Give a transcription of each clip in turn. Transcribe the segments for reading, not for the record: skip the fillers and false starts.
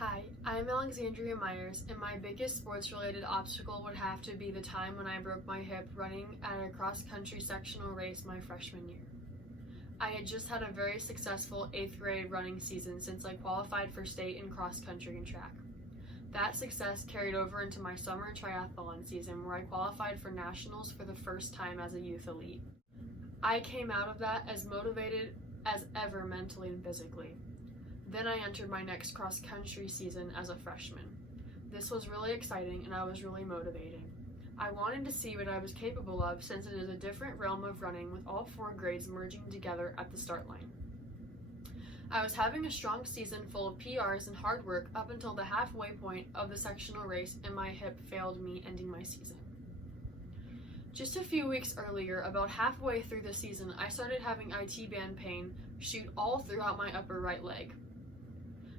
Hi, I'm Alexandria Meyers, and my biggest sports-related obstacle would have to be the time when I broke my hip running at a cross-country sectional race my freshman year. I had just had a very successful 8th grade running season since I qualified for state in cross-country and track. That success carried over into my summer triathlon season where I qualified for nationals for the first time as a youth elite. I came out of that as motivated as ever mentally and physically. Then I entered my next cross-country season as a freshman. This was really exciting and I was really motivated. I wanted to see what I was capable of since it is a different realm of running with all 4 grades merging together at the start line. I was having a strong season full of PRs and hard work up until the halfway point of the sectional race and my hip failed me, ending my season. Just a few weeks earlier, about halfway through the season, I started having IT band pain shoot all throughout my upper right leg.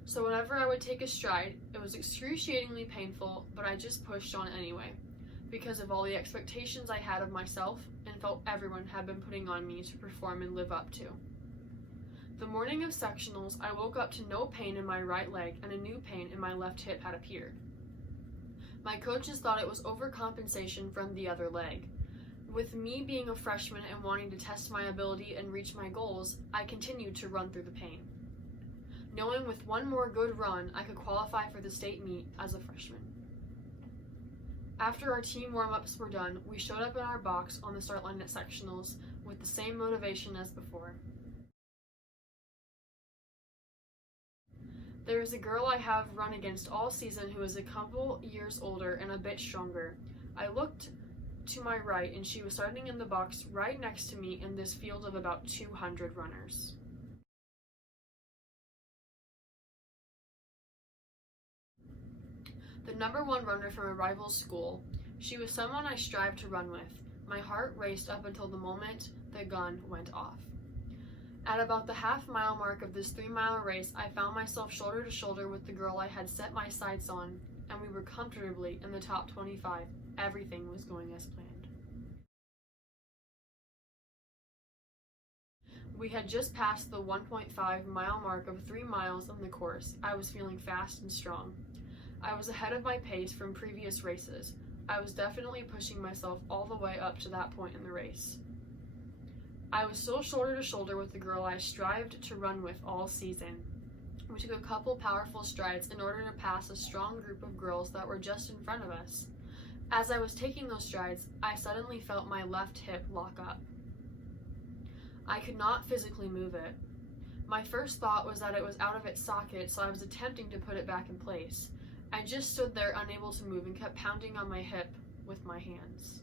So whenever I would take a stride, it was excruciatingly painful, but I just pushed on anyway, because of all the expectations I had of myself and felt everyone had been putting on me to perform and live up to. The morning of sectionals, I woke up to no pain in my right leg and a new pain in my left hip had appeared. My coaches thought it was overcompensation from the other leg. With me being a freshman and wanting to test my ability and reach my goals, I continued to run through the pain, knowing with one more good run, I could qualify for the state meet as a freshman. After our team warm-ups were done, we showed up in our box on the start line at sectionals with the same motivation as before. There is a girl I have run against all season who is a couple years older and a bit stronger. I looked to my right and she was starting in the box right next to me in this field of about 200 runners. The number 1 runner from a rival school, she was someone I strived to run with. My heart raced up until the moment the gun went off. At about the half-mile mark of this 3-mile race, I found myself shoulder to shoulder with the girl I had set my sights on, and we were comfortably in the top 25. Everything was going as planned. We had just passed the 1.5-mile mark of 3 miles on the course. I was feeling fast and strong. I was ahead of my pace from previous races. I was definitely pushing myself all the way up to that point in the race. I was still shoulder to shoulder with the girl I strived to run with all season. We took a couple powerful strides in order to pass a strong group of girls that were just in front of us. As I was taking those strides, I suddenly felt my left hip lock up. I could not physically move it. My first thought was that it was out of its socket, so I was attempting to put it back in place. I just stood there unable to move and kept pounding on my hip with my hands.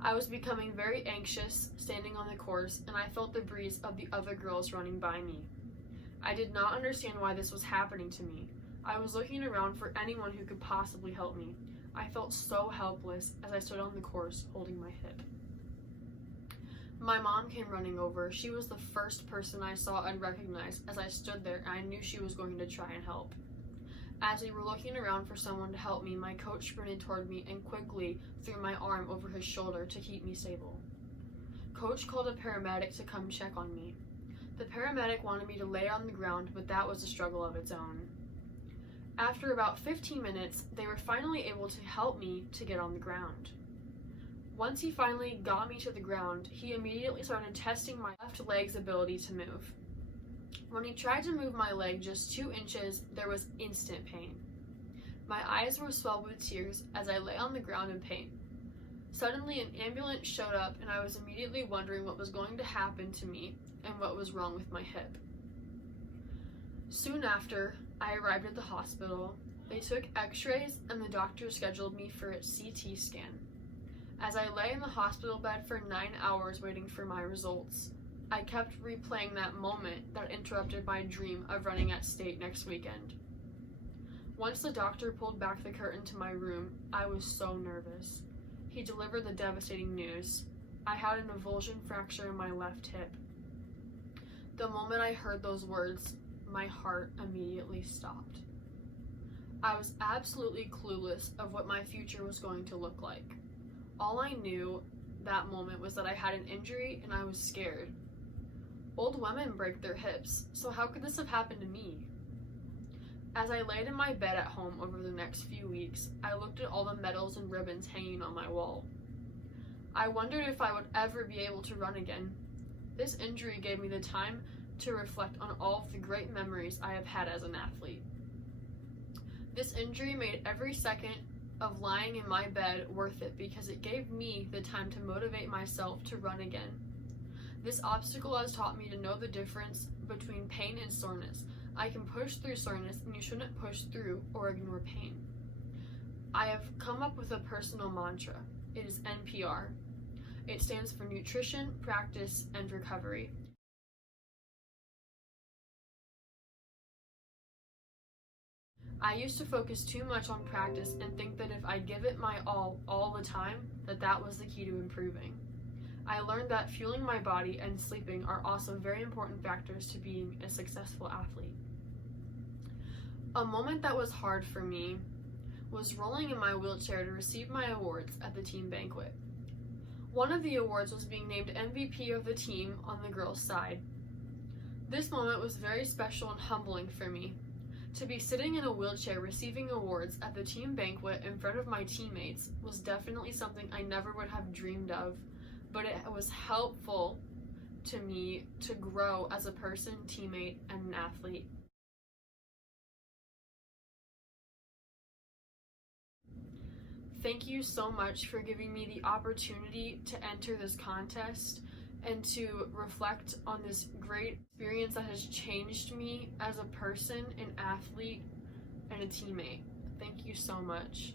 I was becoming very anxious standing on the course, and I felt the breeze of the other girls running by me. I did not understand why this was happening to me. I was looking around for anyone who could possibly help me. I felt so helpless as I stood on the course holding my hip. My mom came running over. She was the first person I saw and recognized as I stood there, and I knew she was going to try and help. As we were looking around for someone to help me, my coach sprinted toward me and quickly threw my arm over his shoulder to keep me stable. Coach called a paramedic to come check on me. The paramedic wanted me to lay on the ground, but that was a struggle of its own. After about 15 minutes, they were finally able to help me to get on the ground. Once he finally got me to the ground, he immediately started testing my left leg's ability to move. When he tried to move my leg just 2 inches, there was instant pain. My eyes were swelled with tears as I lay on the ground in pain. Suddenly, an ambulance showed up and I was immediately wondering what was going to happen to me and what was wrong with my hip. Soon after, I arrived at the hospital. They took x-rays and the doctor scheduled me for a CT scan. As I lay in the hospital bed for 9 hours waiting for my results, I kept replaying that moment that interrupted my dream of running at state next weekend. Once the doctor pulled back the curtain to my room, I was so nervous. He delivered the devastating news. I had an avulsion fracture in my left hip. The moment I heard those words, my heart immediately stopped. I was absolutely clueless of what my future was going to look like. All I knew that moment was that I had an injury and I was scared. Old women break their hips, so how could this have happened to me? As I laid in my bed at home over the next few weeks, I looked at all the medals and ribbons hanging on my wall. I wondered if I would ever be able to run again. This injury gave me the time to reflect on all of the great memories I have had as an athlete. This injury made every second of lying in my bed worth it because it gave me the time to motivate myself to run again. This obstacle has taught me to know the difference between pain and soreness. I can push through soreness, and you shouldn't push through or ignore pain. I have come up with a personal mantra. It is NPR. It stands for Nutrition, Practice, and Recovery. I used to focus too much on practice and think that if I give it my all the time, that was the key to improving. I learned that fueling my body and sleeping are also very important factors to being a successful athlete. A moment that was hard for me was rolling in my wheelchair to receive my awards at the team banquet. One of the awards was being named MVP of the team on the girls' side. This moment was very special and humbling for me. To be sitting in a wheelchair receiving awards at the team banquet in front of my teammates was definitely something I never would have dreamed of, but it was helpful to me to grow as a person, teammate, and an athlete. Thank you so much for giving me the opportunity to enter this contest and to reflect on this great experience that has changed me as a person, an athlete, and a teammate. Thank you so much.